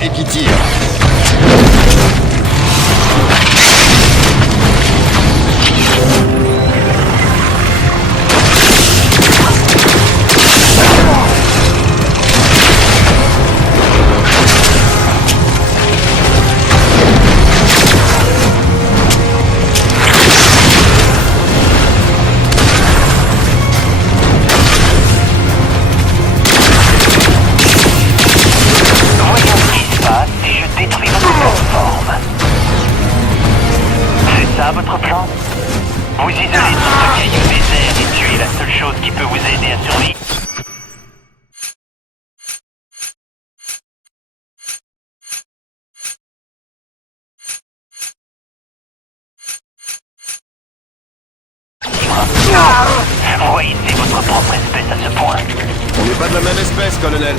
et qui tire. Votre plan? Vous isolez sur ce caillou désert et tuer la seule chose qui peut vous aider à survivre. Vous voyez, c'est votre propre espèce à ce point. On n'est pas de la même espèce, colonel.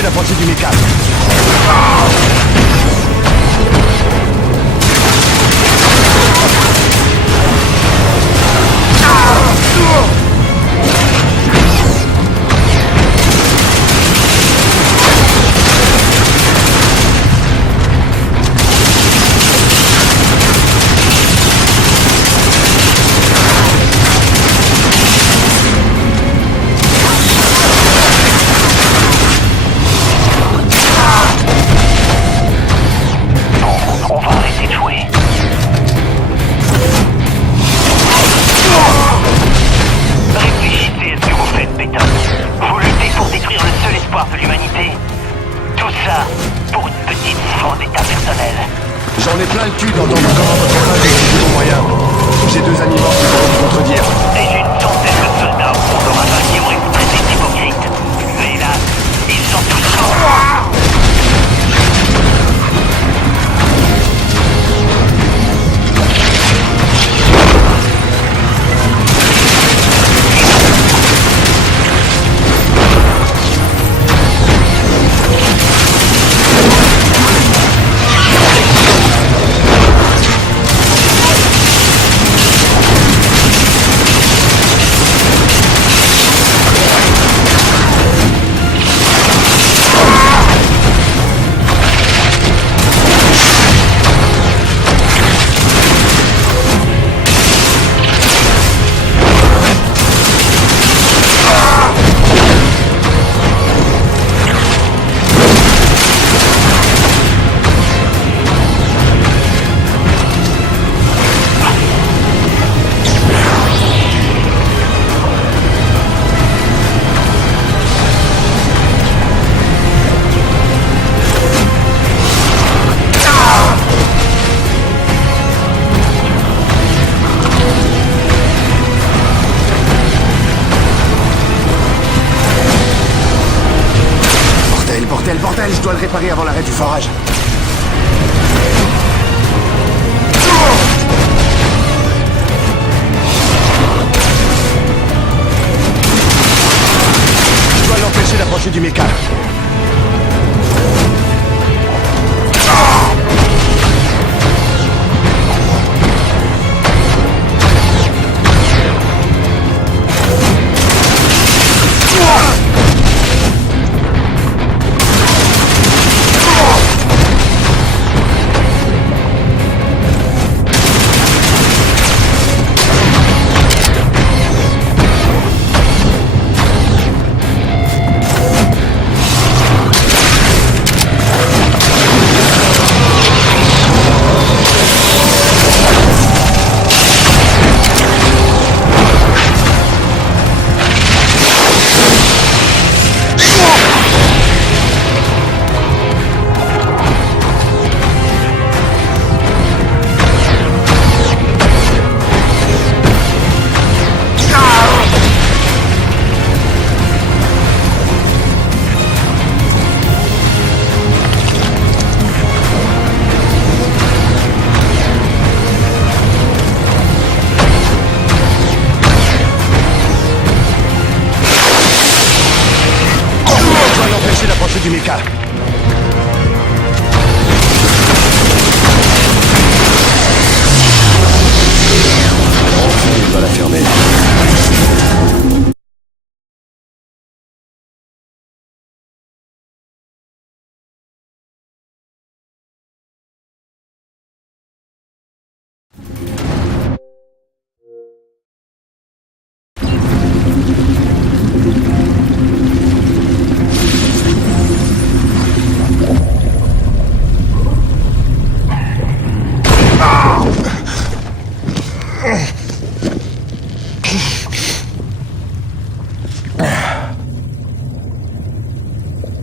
L'approche du mécan. J'en ai plein le cul d'entendre comment votre frère est mon moyen. J'ai 2 amis morts qui pourront me contredire. Et une centaine de soldats au fond de Rabat qui ont expressé des hypocrites. Mais là, ils sont tous morts. Bordel, je dois le réparer avant l'arrêt du forage. Je dois l'empêcher d'approcher du mécan.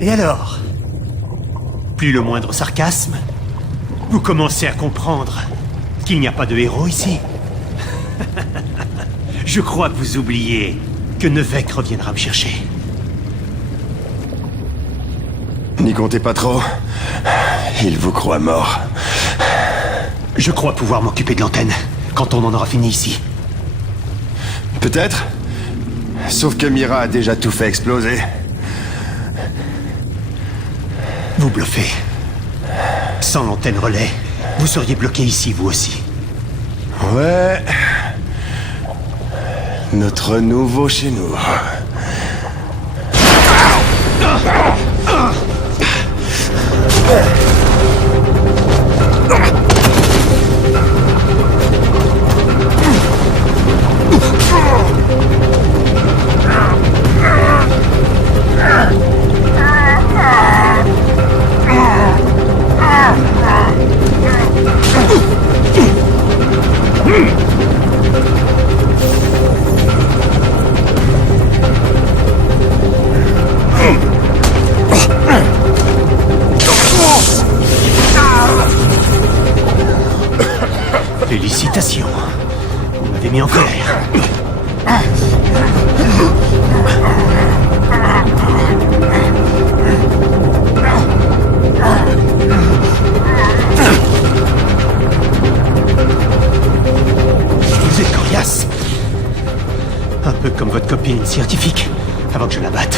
Et alors? Plus le moindre sarcasme? Vous commencez à comprendre qu'il n'y a pas de héros ici? Je crois que vous oubliez que Nevek reviendra me chercher. N'y comptez pas trop. Il vous croit mort. Je crois pouvoir m'occuper de l'antenne quand on en aura fini ici. Peut-être. Sauf que Mira a déjà tout fait exploser. Vous bluffez. Sans l'antenne relais, vous seriez bloqué ici, vous aussi. Ouais. Notre nouveau chez nous. Félicitations. Vous m'avez mis en colère. Vous êtes coriace. Un peu comme votre copine scientifique, avant que je la batte.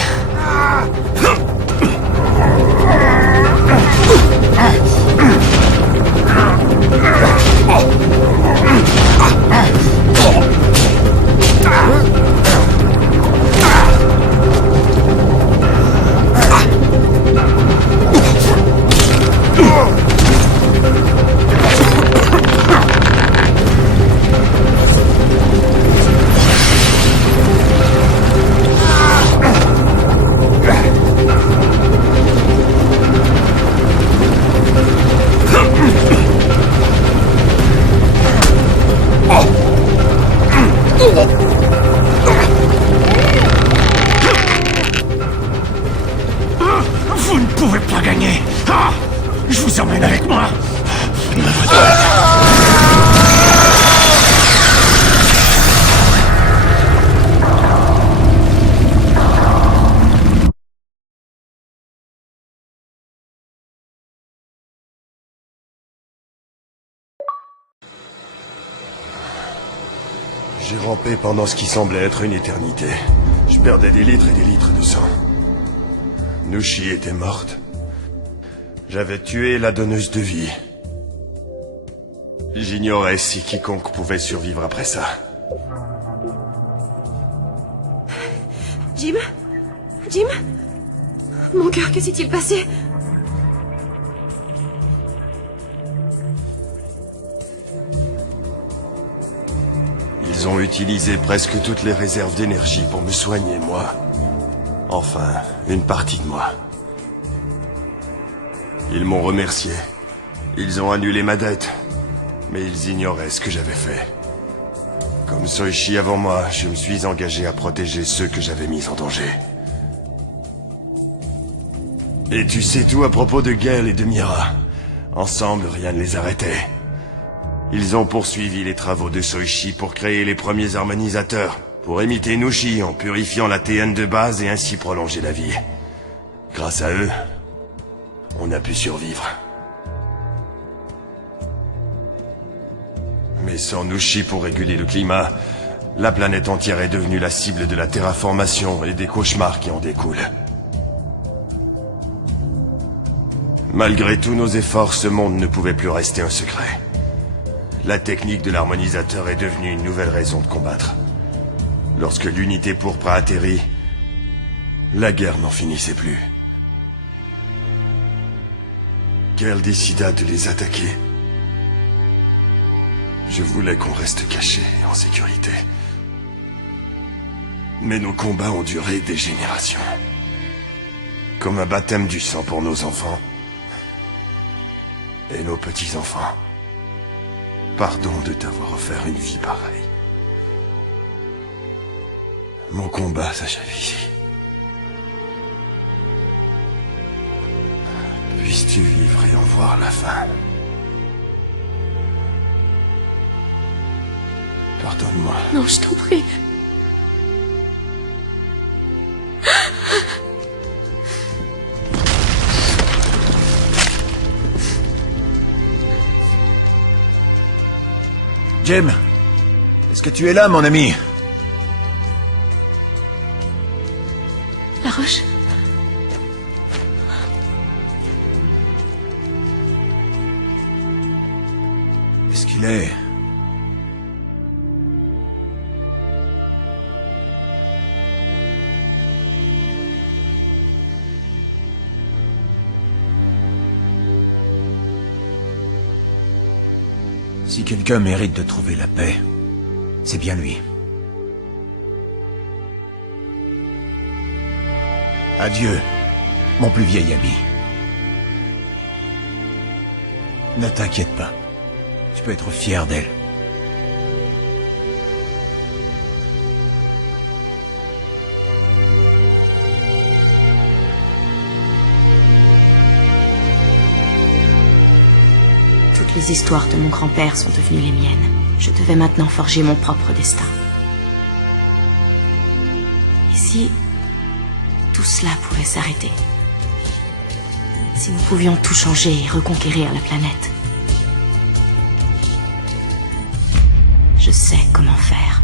Vous ne pouvez pas gagner. Ah, je vous emmène avec moi. J'ai rampé pendant ce qui semblait être une éternité. Je perdais des litres et des litres de sang. Nushi était morte. J'avais tué la donneuse de vie. J'ignorais si quiconque pouvait survivre après ça. Jim? Jim? Mon cœur, que s'est-il passé? Ils ont utilisé presque toutes les réserves d'énergie pour me soigner, moi. Enfin, une partie de moi. Ils m'ont remercié. Ils ont annulé ma dette. Mais ils ignoraient ce que j'avais fait. Comme Soichi avant moi, je me suis engagé à protéger ceux que j'avais mis en danger. Et tu sais tout à propos de Gale et de Mira. Ensemble, rien ne les arrêtait. Ils ont poursuivi les travaux de Soichi pour créer les premiers harmonisateurs, pour imiter Nushi en purifiant la TN de base et ainsi prolonger la vie. Grâce à eux, on a pu survivre. Mais sans Nushi pour réguler le climat, la planète entière est devenue la cible de la terraformation et des cauchemars qui en découlent. Malgré tous nos efforts, ce monde ne pouvait plus rester un secret. La technique de l'harmonisateur est devenue une nouvelle raison de combattre. Lorsque l'unité pourpre a atterri, la guerre n'en finissait plus. Gale décida de les attaquer. Je voulais qu'on reste cachés et en sécurité. Mais nos combats ont duré des générations. Comme un baptême du sang pour nos enfants. Et nos petits-enfants. Pardon de t'avoir offert une vie pareille. Mon combat s'achève ici. Puisses-tu vivre et en voir la fin. Pardonne-moi. Non, je t'en prie. Jim, est-ce que tu es là, mon ami? La roche. Est-ce qu'il est... Si quelqu'un mérite de trouver la paix, c'est bien lui. Adieu, mon plus vieil ami. Ne t'inquiète pas, tu peux être fier d'elle. Toutes les histoires de mon grand-père sont devenues les miennes. Je devais maintenant forger mon propre destin. Ici, tout cela pouvait s'arrêter. Si nous pouvions tout changer et reconquérir la planète. Je sais comment faire.